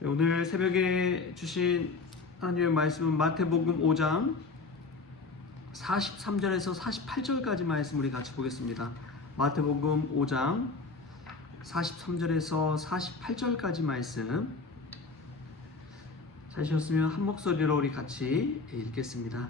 오늘 새벽에 주신 하나님의 말씀은 마태복음 5장 43절에서 48절까지 말씀 우리 같이 보겠습니다. 마태복음 5장 43절에서 48절까지 말씀 찾으셨으면 한 목소리로 우리 같이 읽겠습니다.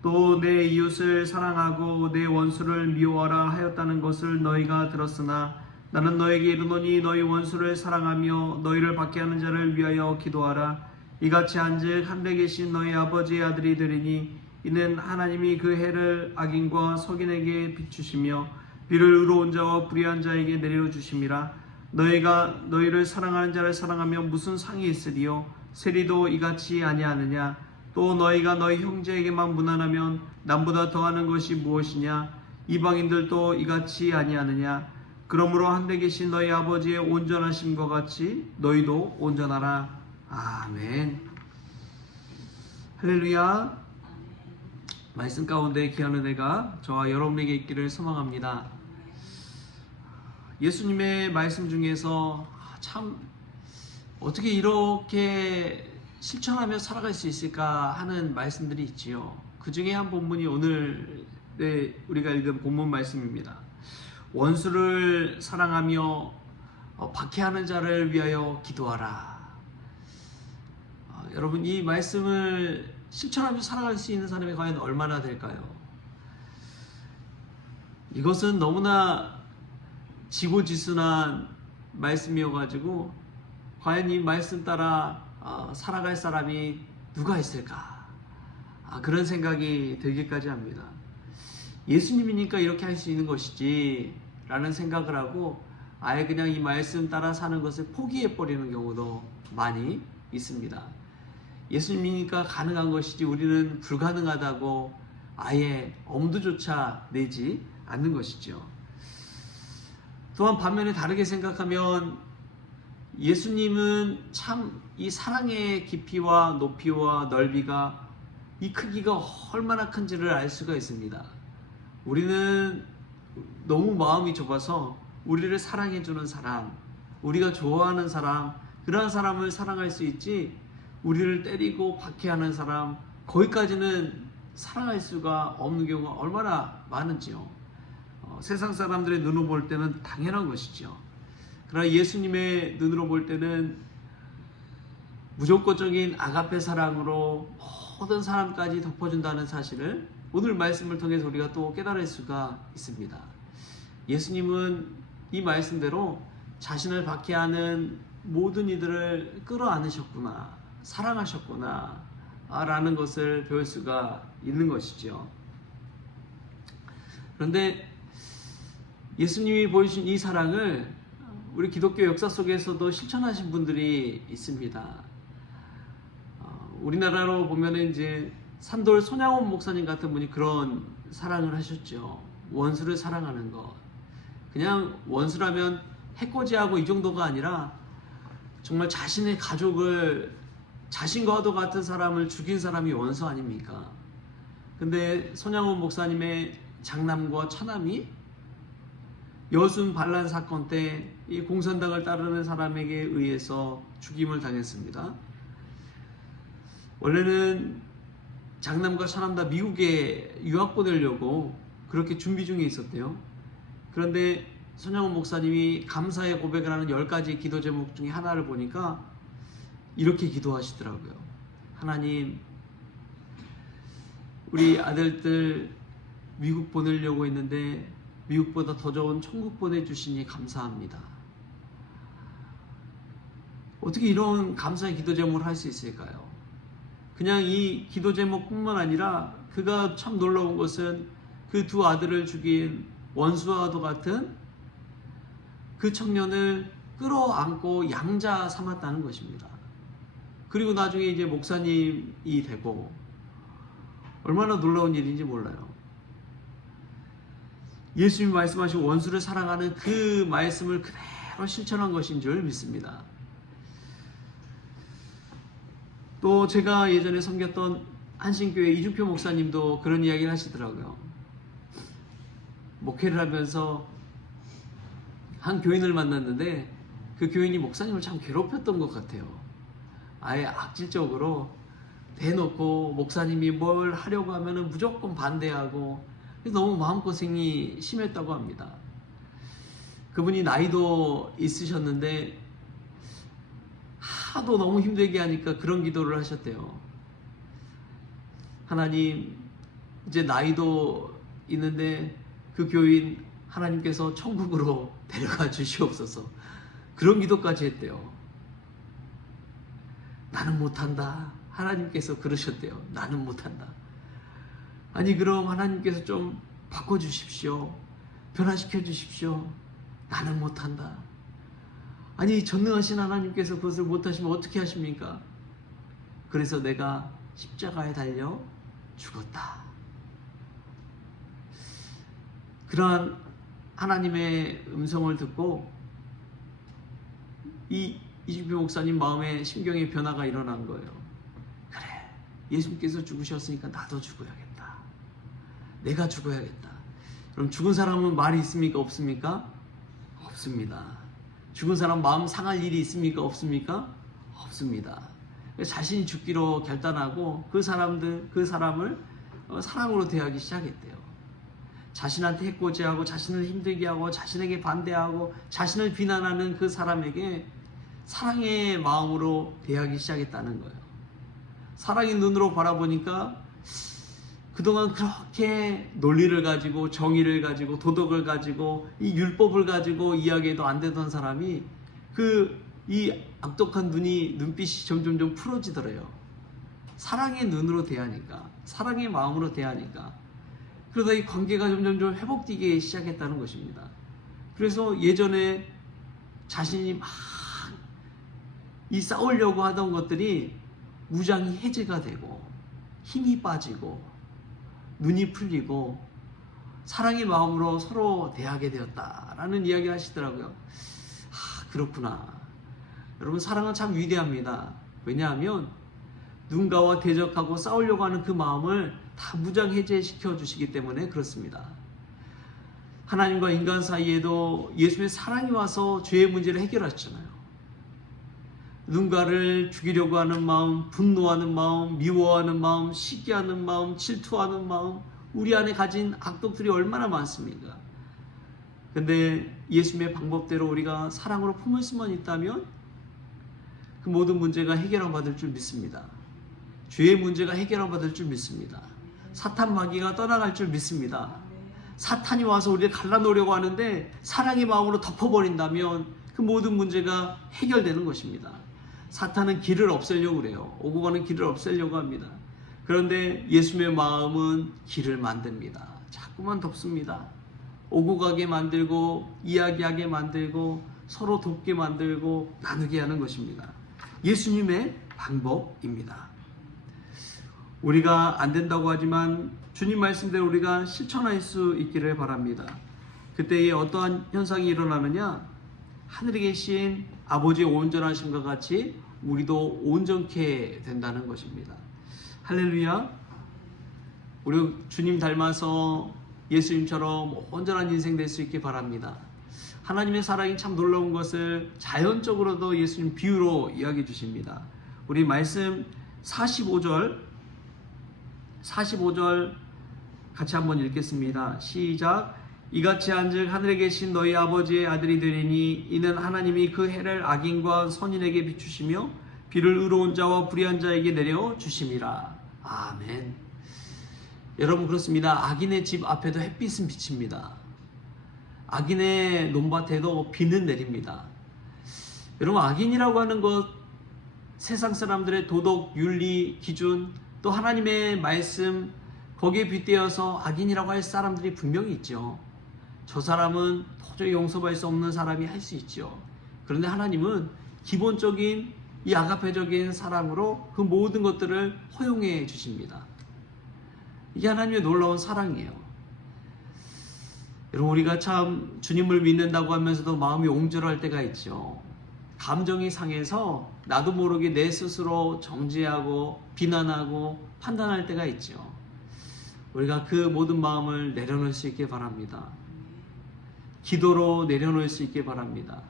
또 내 이웃을 사랑하고 내 원수를 미워하라 하였다는 것을 너희가 들었으나 나는 너에게 이르노니 너희 원수를 사랑하며 너희를 박해 하는 자를 위하여 기도하라. 이같이 한즉 하늘에 계신 너희 아버지의 아들이 되리니 이는 하나님이 그 해를 악인과 석인에게 비추시며 비를 의로운 자와 불의한 자에게 내려주심이라. 너희가 너희를 사랑하는 자를 사랑하며 무슨 상이 있으리요? 세리도 이같이 아니하느냐? 또 너희가 너희 형제에게만 무난하면 남보다 더하는 것이 무엇이냐? 이방인들도 이같이 아니하느냐? 그러므로 하늘에 계신 너희 아버지의 온전하심과 같이 너희도 온전하라. 아멘. 할렐루야. 말씀 가운데 귀한 은혜가 저와 여러분에게 있기를 소망합니다. 예수님의 말씀 중에서 참 어떻게 이렇게 실천하며 살아갈 수 있을까 하는 말씀들이 있지요. 그 중에 한 본문이 오늘 우리가 읽은 본문 말씀입니다. 원수를 사랑하며 박해하는 자를 위하여 기도하라. 여러분, 이 말씀을 실천하며 살아갈 수 있는 사람이 과연 얼마나 될까요? 이것은 너무나 지고지순한 말씀이어가지고 과연 이 말씀 따라 살아갈 사람이 누가 있을까? 그런 생각이 들기까지 합니다. 예수님이니까 이렇게 할 수 있는 것이지 라는 생각을 하고 아예 그냥 이 말씀 따라 사는 것을 포기해버리는 경우도 많이 있습니다. 예수님이니까 가능한 것이지 우리는 불가능하다고 아예 엄두조차 내지 않는 것이죠. 또한 반면에 다르게 생각하면 예수님은 참 이 사랑의 깊이와 높이와 넓이가 이 크기가 얼마나 큰지를 알 수가 있습니다. 우리는 너무 마음이 좁아서 우리를 사랑해주는 사람, 우리가 좋아하는 사람, 그러한 사람을 사랑할 수 있지 우리를 때리고 박해하는 사람, 거기까지는 사랑할 수가 없는 경우가 얼마나 많은지요. 세상 사람들의 눈으로 볼 때는 당연한 것이죠. 그러나 예수님의 눈으로 볼 때는 무조건적인 아가페 사랑으로 모든 사람까지 덮어준다는 사실을 오늘 말씀을 통해서 우리가 또 깨달을 수가 있습니다. 예수님은 이 말씀대로 자신을 박해하는 모든 이들을 끌어안으셨구나, 사랑하셨구나 라는 것을 배울 수가 있는 것이죠. 그런데 예수님이 보여주신 이 사랑을 우리 기독교 역사 속에서도 실천하신 분들이 있습니다. 우리나라로 보면은 이제 산돌 손양원 목사님 같은 분이 그런 사랑을 하셨죠. 원수를 사랑하는 것. 그냥 원수라면 해코지하고 이 정도가 아니라 정말 자신의 가족을 자신과도 같은 사람을 죽인 사람이 원수 아닙니까? 근데 손양원 목사님의 장남과 처남이 여순 반란 사건 때 이 공산당을 따르는 사람에게 의해서 죽임을 당했습니다. 원래는 장남과 처남 다 미국에 유학 보내려고 그렇게 준비 중에 있었대요. 그런데 손양원 목사님이 감사의 고백을 하는 10가지 기도 제목 중에 하나를 보니까 이렇게 기도하시더라고요. 하나님, 우리 아들들 미국 보내려고 했는데 미국보다 더 좋은 천국 보내주시니 감사합니다. 어떻게 이런 감사의 기도 제목을 할 수 있을까요? 그냥 이 기도 제목뿐만 아니라 그가 참 놀라운 것은 그 두 아들을 죽인 원수와도 같은 그 청년을 끌어안고 양자 삼았다는 것입니다. 그리고 나중에 이제 목사님이 되고 얼마나 놀라운 일인지 몰라요. 예수님이 말씀하신 원수를 사랑하는 그 말씀을 그대로 실천한 것인 줄 믿습니다. 또 제가 예전에 섬겼던 한신교회 이주표 목사님도 그런 이야기를 하시더라고요. 목회를 하면서 한 교인을 만났는데 그 그 교인이 목사님을 참 괴롭혔던 것 같아요. 아예 악질적으로 대놓고 목사님이 뭘 하려고 하면은 무조건 반대하고, 너무 마음고생이 심했다고 합니다. 그분이 나이도 있으셨는데 하도 너무 힘들게 하니까 그런 기도를 하셨대요. 하나님, 이제 나이도 있는데 그 교인 하나님께서 천국으로 데려가 주시옵소서. 그런 기도까지 했대요. 나는 못한다. 하나님께서 그러셨대요. 나는 못한다. 아니, 그럼 하나님께서 좀 바꿔주십시오. 변화시켜 주십시오. 나는 못한다. 아니, 전능하신 하나님께서 그것을 못하시면 어떻게 하십니까? 그래서 내가 십자가에 달려 죽었다. 그러한 하나님의 음성을 듣고 이 이준표 목사님 마음에 심경의 변화가 일어난 거예요. 그래, 예수님께서 죽으셨으니까 나도 죽어야겠다. 내가 죽어야겠다. 그럼 죽은 사람은 말이 있습니까? 없습니까? 없습니다. 죽은 사람 마음 상할 일이 있습니까? 없습니까? 없습니다. 자신이 죽기로 결단하고 그 사람을 사랑으로 대하기 시작했대요. 자신한테 해코지하고 자신을 힘들게 하고 자신에게 반대하고 자신을 비난하는 그 사람에게 사랑의 마음으로 대하기 시작했다는 거예요. 사랑의 눈으로 바라보니까 그동안 그렇게 논리를 가지고 정의를 가지고 도덕을 가지고 이 율법을 가지고 이야기해도 안 되던 사람이 이 악독한 눈빛이 점점 풀어지더래요. 사랑의 눈으로 대하니까, 사랑의 마음으로 대하니까. 그러다 이 관계가 점점 회복되기 시작했다는 것입니다. 그래서 예전에 자신이 막 이 싸우려고 하던 것들이 무장이 해제가 되고 힘이 빠지고 눈이 풀리고 사랑의 마음으로 서로 대하게 되었다라는 이야기 하시더라고요. 그렇구나. 여러분, 사랑은 참 위대합니다. 왜냐하면 누군가와 대적하고 싸우려고 하는 그 마음을 다 무장 해제시켜 주시기 때문에 그렇습니다. 하나님과 인간 사이에도 예수님의 사랑이 와서 죄의 문제를 해결하셨잖아요. 누군가를 죽이려고 하는 마음, 분노하는 마음, 미워하는 마음, 시기하는 마음, 질투하는 마음, 우리 안에 가진 악독들이 얼마나 많습니까? 근데 예수님의 방법대로 우리가 사랑으로 품을 수만 있다면 그 모든 문제가 해결받을 줄 믿습니다. 죄의 문제가 해결받을 줄 믿습니다. 사탄 마귀가 떠나갈 줄 믿습니다. 사탄이 와서 우리를 갈라놓으려고 하는데 사랑의 마음으로 덮어버린다면 그 모든 문제가 해결되는 것입니다. 사탄은 길을 없애려고 그래요. 오고 가는 길을 없애려고 합니다. 그런데 예수님의 마음은 길을 만듭니다. 자꾸만 덮습니다. 오고 가게 만들고 이야기하게 만들고 서로 돕게 만들고 나누게 하는 것입니다. 예수님의 방법입니다. 우리가 안 된다고 하지만 주님 말씀대로 우리가 실천할 수 있기를 바랍니다. 그때에 어떠한 현상이 일어나느냐? 하늘에 계신 아버지의 온전하심과 같이 우리도 온전케 된다는 것입니다. 할렐루야. 우리 주님 닮아서 예수님처럼 온전한 인생 될 수 있게 바랍니다. 하나님의 사랑이 참 놀라운 것을 자연적으로도 예수님 비유로 이야기해 주십니다. 우리 말씀 45절 같이 한번 읽겠습니다. 시작. 이같이 한즉 하늘에 계신 너희 아버지의 아들이 되리니 이는 하나님이 그 해를 악인과 선인에게 비추시며 비를 의로운 자와 불의한 자에게 내려 주심이라. 아멘. 여러분, 그렇습니다. 악인의 집 앞에도 햇빛은 비칩니다. 악인의 논밭에도 비는 내립니다. 여러분, 악인이라고 하는 것, 세상 사람들의 도덕, 윤리, 기준, 또 하나님의 말씀, 거기에 빗대어서 악인이라고 할 사람들이 분명히 있죠. 저 사람은 도저히 용서할 수 없는 사람이 할 수 있죠. 그런데 하나님은 기본적인 이 아가페적인 사랑으로 그 모든 것들을 허용해 주십니다. 이게 하나님의 놀라운 사랑이에요. 여러분, 우리가 참 주님을 믿는다고 하면서도 마음이 옹졸할 때가 있죠. 감정이 상해서 나도 모르게 내 스스로 정죄하고 비난하고 판단할 때가 있죠. 우리가 그 모든 마음을 내려놓을 수 있게 바랍니다. 기도로 내려놓을 수 있게 바랍니다.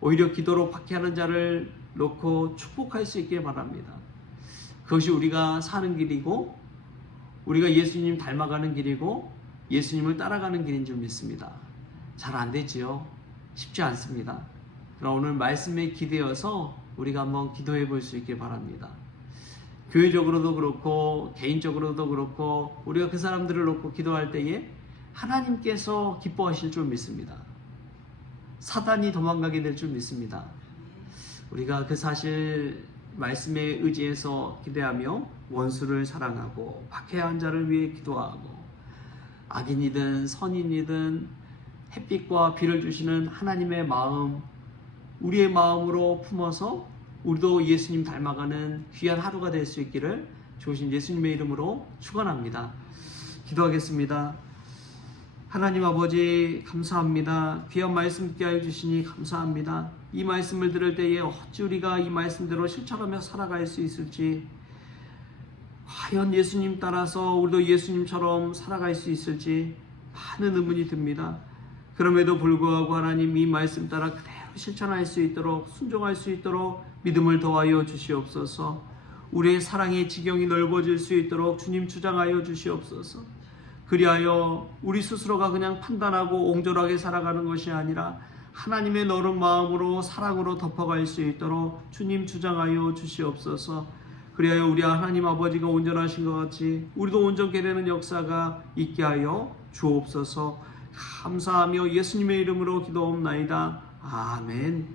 오히려 기도로 박해하는 자를 놓고 축복할 수 있게 바랍니다. 그것이 우리가 사는 길이고 우리가 예수님 닮아가는 길이고 예수님을 따라가는 길인 줄 믿습니다. 잘 안 되지요. 쉽지 않습니다. 그럼 오늘 말씀에 기대어서 우리가 한번 기도해 볼 수 있게 바랍니다. 교회적으로도 그렇고 개인적으로도 그렇고 우리가 그 사람들을 놓고 기도할 때에 하나님께서 기뻐하실 줄 믿습니다. 사단이 도망가게 될 줄 믿습니다. 우리가 그 사실 말씀에 의지해서 기대하며 원수를 사랑하고 박해한 자를 위해 기도하고 악인이든 선인이든 햇빛과 비를 주시는 하나님의 마음, 우리의 마음으로 품어서 우리도 예수님 닮아가는 귀한 하루가 될 수 있기를 주신 예수님의 이름으로 축원합니다. 기도하겠습니다. 하나님 아버지 감사합니다. 귀한 말씀 듣게 하여 주시니 감사합니다. 이 말씀을 들을 때에 어찌 우리가 이 말씀대로 실천하며 살아갈 수 있을지, 과연 예수님 따라서 우리도 예수님처럼 살아갈 수 있을지 많은 의문이 듭니다. 그럼에도 불구하고 하나님 이 말씀 따라 그대로 실천할 수 있도록, 순종할 수 있도록 믿음을 더하여 주시옵소서. 우리의 사랑의 지경이 넓어질 수 있도록 주님 주장하여 주시옵소서. 그리하여 우리 스스로가 그냥 판단하고 옹졸하게 살아가는 것이 아니라 하나님의 너른 마음으로 사랑으로 덮어갈 수 있도록 주님 주장하여 주시옵소서. 그리하여 우리 하나님 아버지가 온전하신 것 같이 우리도 온전케 되는 역사가 있게 하여 주옵소서. 감사하며 예수님의 이름으로 기도옵나이다. 아멘.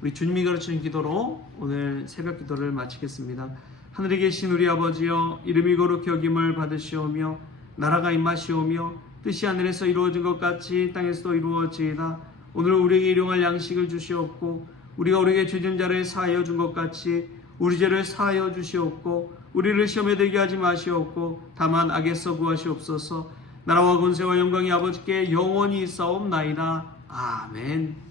우리 주님이 가르치는 기도로 오늘 새벽 기도를 마치겠습니다. 하늘에 계신 우리 아버지여, 이름이 거룩히 여김을 받으시오며 나라가 임하시오며 뜻이 하늘에서 이루어진 것 같이 땅에서도 이루어지이다. 오늘 우리에게 일용할 양식을 주시옵고 우리가 우리에게 죄진 자를 사하여 준 것 같이 우리 죄를 사하여 주시옵고 우리를 시험에 들게 하지 마시옵고 다만 악에서 구하시옵소서. 나라와 권세와 영광이 아버지께 영원히 있사옵나이다. 아멘.